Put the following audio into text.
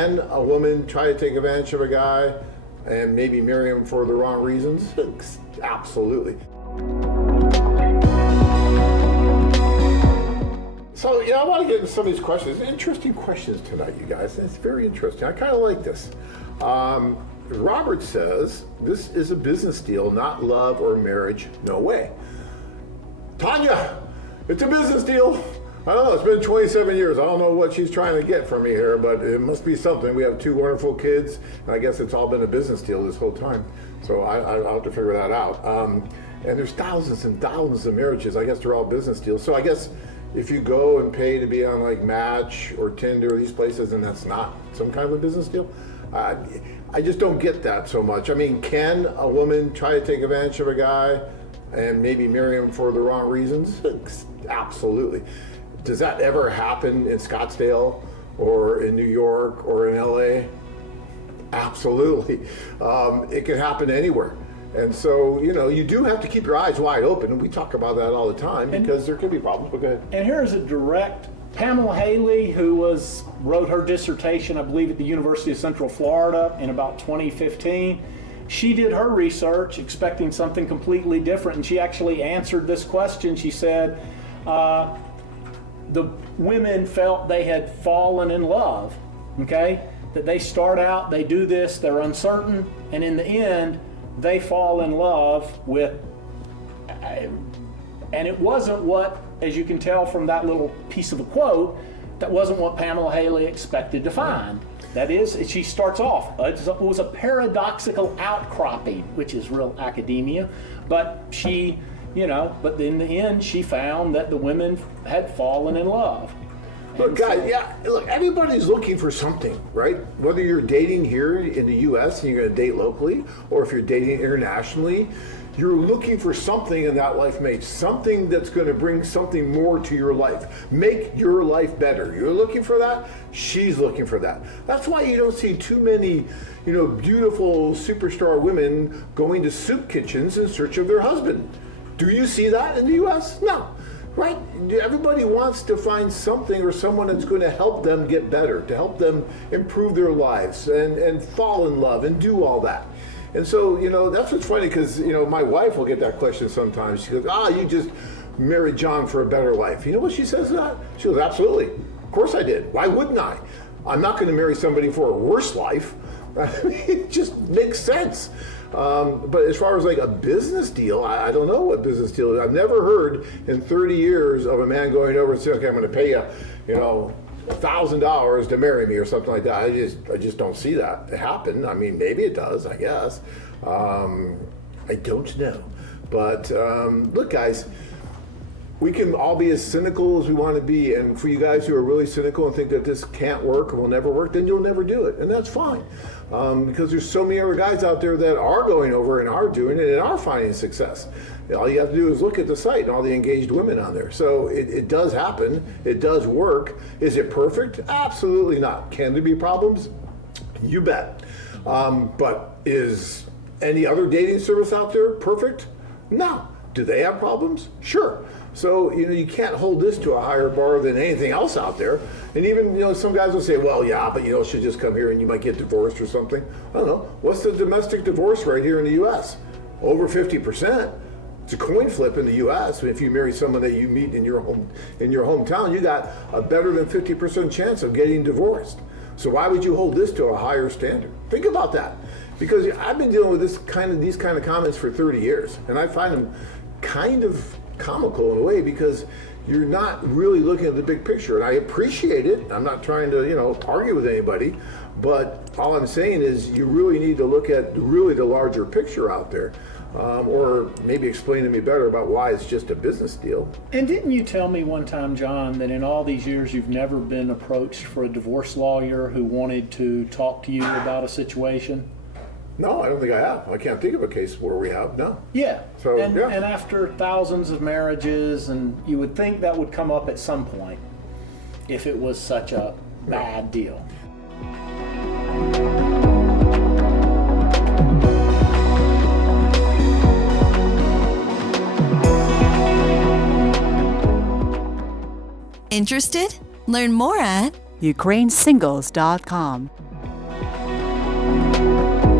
can a woman try to take advantage of a guy and maybe marry him for the wrong reasons? Absolutely. So, I want to get into some of these questions. Interesting questions tonight, you guys. It's very interesting. I kind of like this. Robert says, this is a business deal, not love or marriage. No way. Tanya, it's a business deal. I don't know, it's been 27 years. I don't know what she's trying to get from me here, but it must be something. We have 2 wonderful kids, and I guess it's all been a business deal this whole time. So I'll have to figure that out. And there's thousands and thousands of marriages. I guess they're all business deals. So I guess if you go and pay to be on like Match or Tinder or these places, and that's not some kind of a business deal, I just don't get that so much. I mean, can a woman try to take advantage of a guy and maybe marry him for the wrong reasons? Absolutely. Does that ever happen in Scottsdale or in New York or in LA? Absolutely. It can happen anywhere. And so, you do have to keep your eyes wide open, and we talk about that all the time because there could be problems. But go ahead. And here's a direct, Pamela Haleigh, who wrote her dissertation, I believe, at the University of Central Florida in about 2015. She did her research expecting something completely different, and she actually answered this question. She said, the women felt they had fallen in love, okay? That they start out, they do this, they're uncertain, and in the end, they fall in love with, and it wasn't what, as you can tell from that little piece of a quote, that wasn't what Pamela Haleigh expected to find. That is, she starts off, it was a paradoxical outcropping, which is real academia, but she, but in the end, she found that the women had fallen in love. Look, guys, everybody's looking for something, right? Whether you're dating here in the U.S. and you're going to date locally, or if you're dating internationally, you're looking for something in that life mate, something that's going to bring something more to your life, make your life better. You're looking for that, she's looking for that. That's why you don't see too many, beautiful superstar women going to soup kitchens in search of their husband. Do you see that in the U.S.? No. Right? Everybody wants to find something or someone that's going to help them get better, to help them improve their lives and fall in love and do all that. And so, that's what's funny because, my wife will get that question sometimes. She goes, you just married John for a better life. You know what she says to that? She goes, absolutely. Of course I did. Why wouldn't I? I'm not going to marry somebody for a worse life. It just makes sense. But as far as like a business deal, I don't know what business deal is. I've never heard in 30 years of a man going over and saying, okay, I'm going to pay you, $1,000 to marry me or something like that. I just don't see that happen. I mean, maybe it does, I guess. I don't know. But look, guys, we can all be as cynical as we want to be. And for you guys who are really cynical and think that this can't work or will never work, then you'll never do it. And that's fine. Because there's so many other guys out there that are going over and are doing it and are finding success. All you have to do is look at the site and all the engaged women on there. So it does happen. It does work. Is it perfect? Absolutely not. Can there be problems? You bet. But is any other dating service out there perfect? No. Do they have problems? Sure. So, you can't hold this to a higher bar than anything else out there. And even, some guys will say, well, yeah, but, she'll just come here and you might get divorced or something. I don't know. What's the domestic divorce rate here in the U.S.? Over 50%. It's a coin flip in the U.S. If you marry someone that you meet in your hometown, you got a better than 50% chance of getting divorced. So why would you hold this to a higher standard? Think about that. Because I've been dealing with these kind of comments for 30 years, and I find them kind of comical in a way because you're not really looking at the big picture. And I appreciate it. I'm not trying to, argue with anybody, but all I'm saying is you really need to look at really the larger picture out there. Or maybe explain to me better about why it's just a business deal. And didn't you tell me one time, John, that in all these years you've never been approached for a divorce lawyer who wanted to talk to you about a situation? No, I don't think I have. I can't think of a case where we have, no. Yeah. So, and after thousands of marriages, and you would think that would come up at some point if it was such a bad deal. Interested? Learn more at ukrainesingles.com. you.